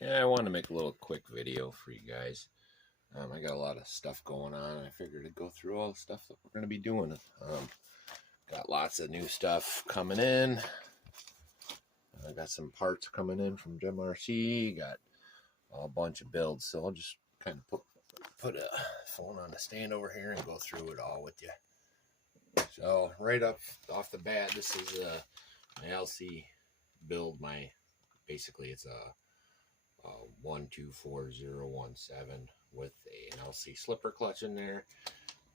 Yeah, I wanted to make a little quick video for you guys. I got a lot of stuff going on, and I figured I'd go through all the stuff that we're going to be doing. Got lots of new stuff coming in. I got some parts coming in from GemRC. Got a bunch of builds, so I'll just kind of put a phone on the stand over here and go through it all with you. So right up off the bat, this is my LC build. Basically it's a 124017 with an LC slipper clutch in there.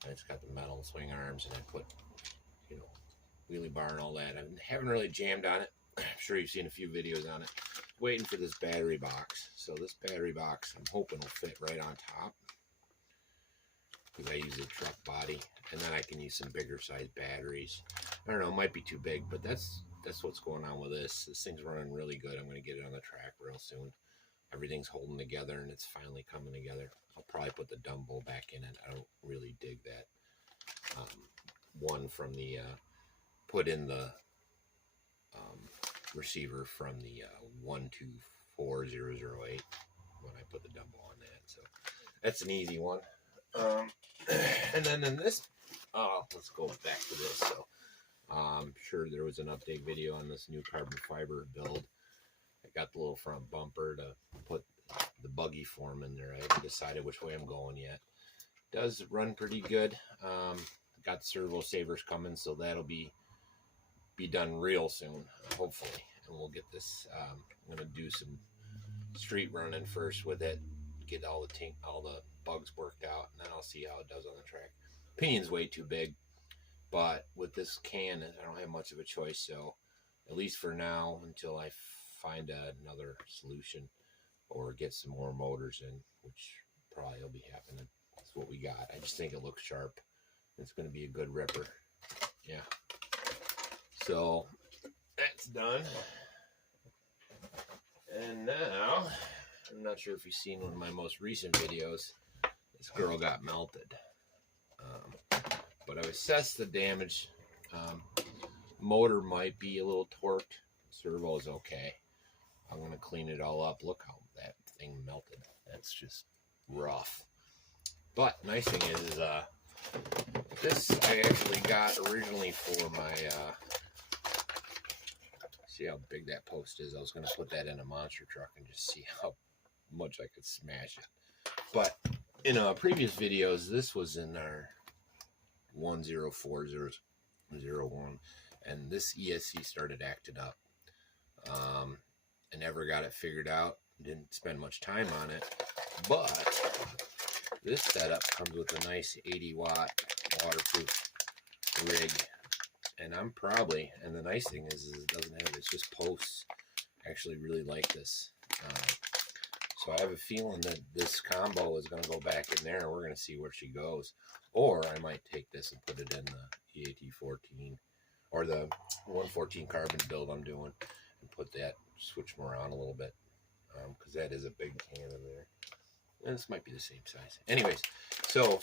And it's got the metal swing arms, and I put, wheelie bar and all that. I haven't really jammed on it. I'm sure you've seen a few videos on it. Waiting for this battery box. So this battery box, I'm hoping will fit right on top, because I use a truck body, and then I can use some bigger size batteries. I don't know, it might be too big, but that's what's going on with this. This thing's running really good. I'm going to get it on the track real soon. Everything's holding together, and it's finally coming together. I'll probably put the dumbbell back in it. I don't really dig that one from the put in the receiver from the 124008 when I put the dumbbell on that. So that's an easy one. And then in this, let's go back to this. So I'm sure there was an update video on this new carbon fiber build. I got the little front bumper to put the buggy form in there. I haven't decided which way I'm going yet. Does run pretty good. Got the servo savers coming, so that'll be done real soon, hopefully. And we'll get this. I'm gonna do some street running first with it, get all the bugs worked out, and then I'll see how it does on the track. Pinion's way too big, but with this can, I don't have much of a choice. So at least for now, until I find another solution or get some more motors in, which probably will be happening. That's what we got. I just think it looks sharp. It's going to be a good ripper. Yeah. So that's done. And now, I'm not sure if you've seen one of my most recent videos. This girl got melted. But I've assessed the damage. Motor might be a little torqued. Servo is okay. I'm going to clean it all up. Look how that thing melted. That's just rough. But nice thing is this I actually got originally for my, see how big that post is. I was going to put that in a monster truck and just see how much I could smash it. But in previous videos, this was in our 104001, and this ESC started acting up. I never got it figured out. Didn't spend much time on it, but this setup comes with a nice 80-watt waterproof rig, and and the nice thing is it doesn't have, it's just posts. I actually really like this. So I have a feeling that this combo is going to go back in there, and we're going to see where she goes. Or I might take this and put it in the EAT14 or the 114 carbon build I'm doing, and put that, switch them around a little bit, because that is a big can in there. And this might be the same size. Anyways, so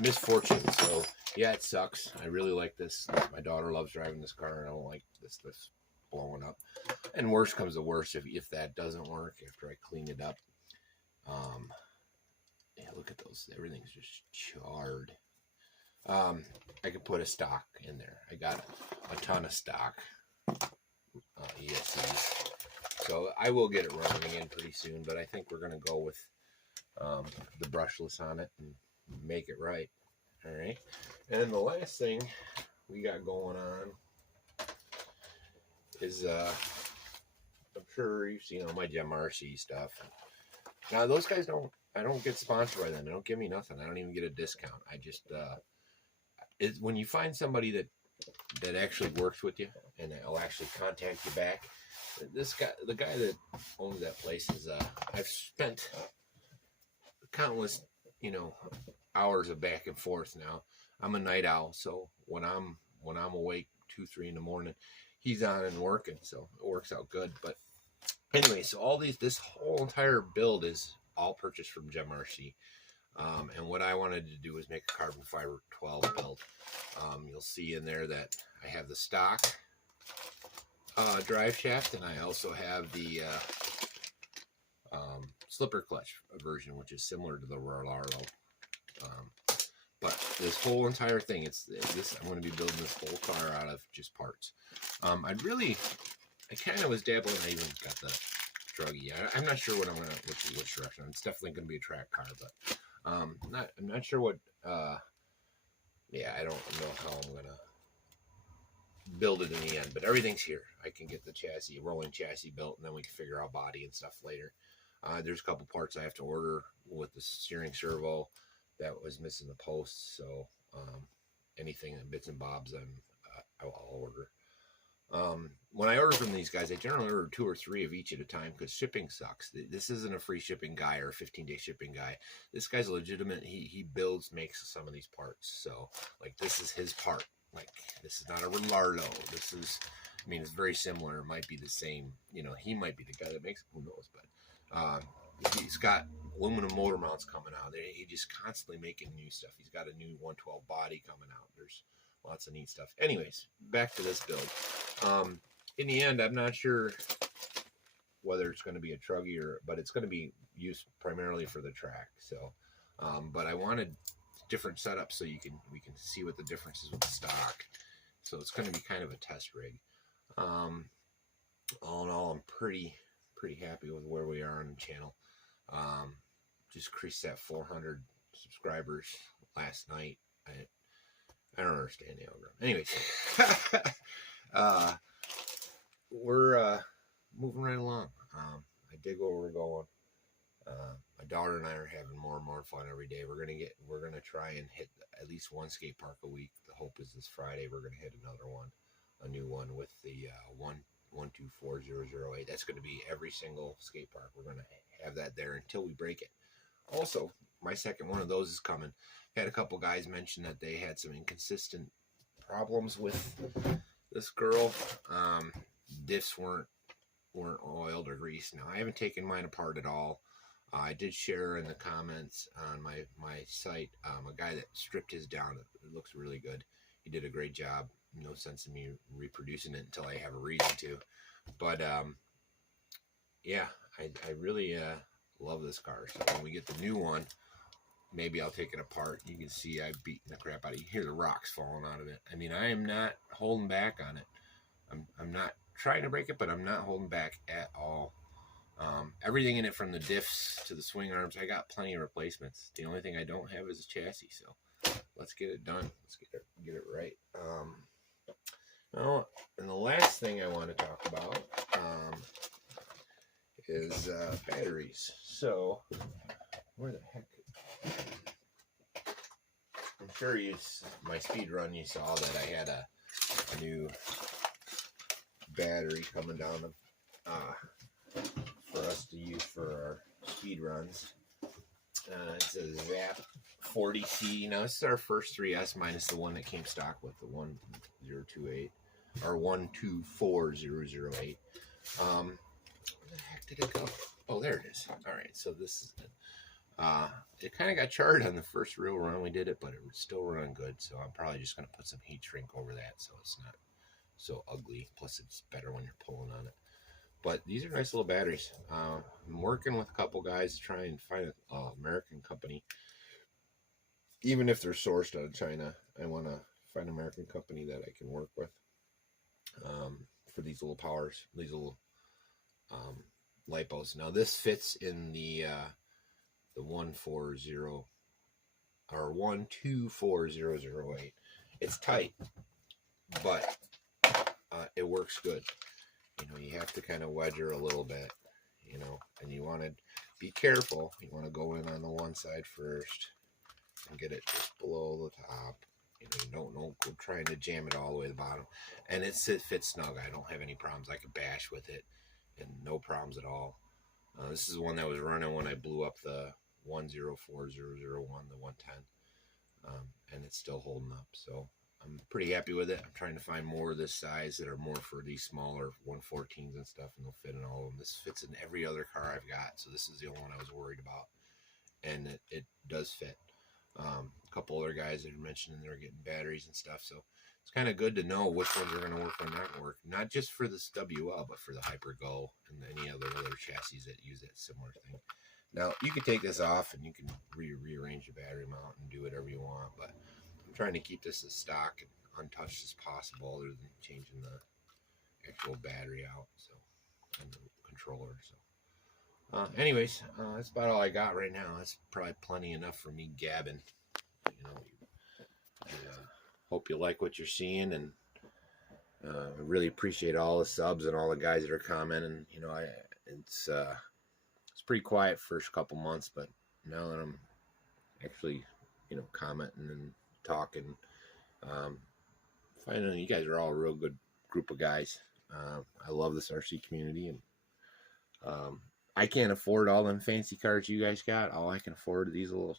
misfortune. So yeah, it sucks. I really like this. My daughter loves driving this car, and I don't like this blowing up. And worst comes to worst, if that doesn't work after I clean it up. Yeah, look at those. Everything's just charred. I could put a stock in there. I got a ton of stock ESCs. So I will get it running again pretty soon, but I think we're going to go with the brushless on it and make it right. All right. And then the last thing we got going on is I'm sure you've seen all my GemRC stuff. Now those guys I don't get sponsored by them. They don't give me nothing. I don't even get a discount. I just when you find somebody that actually works with you and they'll actually contact you back. The guy that owns that place is I've spent countless hours of back and forth now. I'm a night owl, so when I'm awake 2-3 in the morning, he's on and working, so it works out good. But anyway, so this whole entire build is all purchased from GemRC. And what I wanted to do was make a carbon fiber 12 build. You'll see in there that I have the stock drive shaft, and I also have the slipper clutch version, which is similar to the Rollarlo. But this whole entire thing, I'm going to be building this whole car out of just parts. I kind of was dabbling. I even got the druggy. I'm not sure what I'm going to, which direction. It's definitely going to be a track car, but I'm not sure what, yeah, I don't know how I'm going to build it in the end, but everything's here. I can get the chassis, rolling chassis built, and then we can figure out body and stuff later. There's a couple parts I have to order with the steering servo that was missing the posts, so anything bits and bobs I'll order. When I order from these guys, I generally order 2 or 3 of each at a time because shipping sucks. This isn't a free shipping guy or a 15-day shipping guy. This guy's legitimate. He makes some of these parts. So, like, this is his part. Like, this is not a Rollardo. This is, I mean, it's very similar. It might be the same. You know, he might be the guy that makes it. Who knows? But he's got aluminum motor mounts coming out. He's just constantly making new stuff. He's got a new 112 body coming out. There's lots of neat stuff. Anyways, back to this build. In the end, I'm not sure whether it's going to be a truggy but it's going to be used primarily for the track. So, but I wanted different setups so we can see what the difference is with the stock. So it's going to be kind of a test rig. All in all, I'm pretty happy with where we are on the channel. Just increased that 400 subscribers last night. I don't understand the algorithm. Anyways, we're moving right along. I dig where we're going. My daughter and I are having more and more fun every day. We're gonna try and hit at least one skate park a week. The hope is this Friday we're gonna hit a new one with the wl124008. That's gonna be every single skate park. We're gonna have that there until we break it. Also, my second one of those is coming. Had a couple guys mention that they had some inconsistent problems with this girl. Diffs weren't oiled or greased. Now, I haven't taken mine apart at all. I did share in the comments on my site a guy that stripped his down. It looks really good. He did a great job. No sense in me reproducing it until I have a reason to. But yeah, I really love this car. So when we get the new one, maybe I'll take it apart. You can see I've beaten the crap out of it. You hear the rocks falling out of it. I mean, I am not holding back on it. I'm not trying to break it, but I'm not holding back at all. Everything in it, from the diffs to the swing arms, I got plenty of replacements. The only thing I don't have is a chassis. So let's get it done. Let's get it right. Now, and the last thing I want to talk about is batteries. So where the heck? I'm sure my speed run, you saw that I had a new battery coming down for us to use for our speed runs. It's a Zap 40C. Now, this is our first 3S minus the one that came stock with the 1028 or 124008. Where the heck did it go? Oh, there it is. All right, so this is it. It kind of got charred on the first real run we did it, but it was still running good. So I'm probably just going to put some heat shrink over that so it's not so ugly. Plus, it's better when you're pulling on it. But these are nice little batteries. I'm working with a couple guys to try and find an American company. Even if they're sourced out of China, I want to find an American company that I can work with for these little powers, these little lipos. Now, this fits in the 140 or 124008. It's tight, but it works good. You know, you have to kind of wedge her a little bit, you know, and you want to be careful. You want to go in on the one side first and get it just below the top. You know, you don't go trying to jam it all the way to the bottom. And it fits snug. I don't have any problems. I can bash with it and no problems at all. This is one that was running when I blew up the 104001, the 110. And it's still holding up. So I'm pretty happy with it. I'm trying to find more of this size that are more for these smaller 114s and stuff, and they'll fit in all of them. This fits in every other car I've got, so this is the only one I was worried about. And it does fit. A couple other guys that are mentioning they're getting batteries and stuff, so it's kind of good to know which ones are going to work or not work. Not just for this WL, but for the Hyper Go and any other chassis that use that similar thing. Now, you can take this off and you can rearrange the battery mount and do whatever you want, but I'm trying to keep this as stock and untouched as possible, other than changing the actual battery out, so, and the controller. So anyways, that's about all I got right now. That's probably plenty enough for me gabbing. I hope you like what you're seeing, and I really appreciate all the subs and all the guys that are commenting. It's pretty quiet first couple months, but now that I'm actually commenting and talking, finding you guys are all a real good group of guys. I love this RC community, and I can't afford all them fancy cars you guys got. All I can afford are these little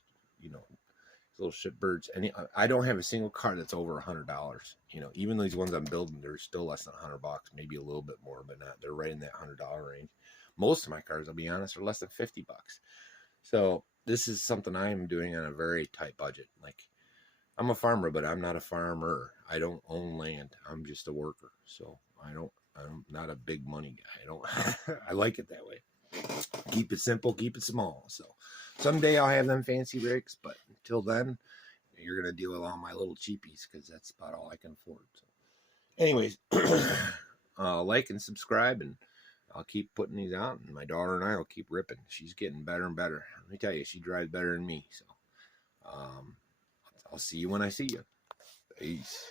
little shitbirds. And I don't have a single car that's over $100. Even these ones I'm building, they're still less than $100, maybe a little bit more, but not. They're right in that $100 range. Most of my cars, I'll be honest, are less than $50. So this is something I am doing on a very tight budget. Like, I'm a farmer, but I'm not a farmer. I don't own land. I'm just a worker. So I'm not a big money guy. I don't. I like it that way. Keep it simple, keep it small. So someday I'll have them fancy rigs, but until then, you're gonna deal with all my little cheapies, because that's about all I can afford. So anyways, like and subscribe, and I'll keep putting these out, and my daughter and I will keep ripping. She's getting better and better. Let me tell you, she drives better than me. So I'll see you when I see you. Peace.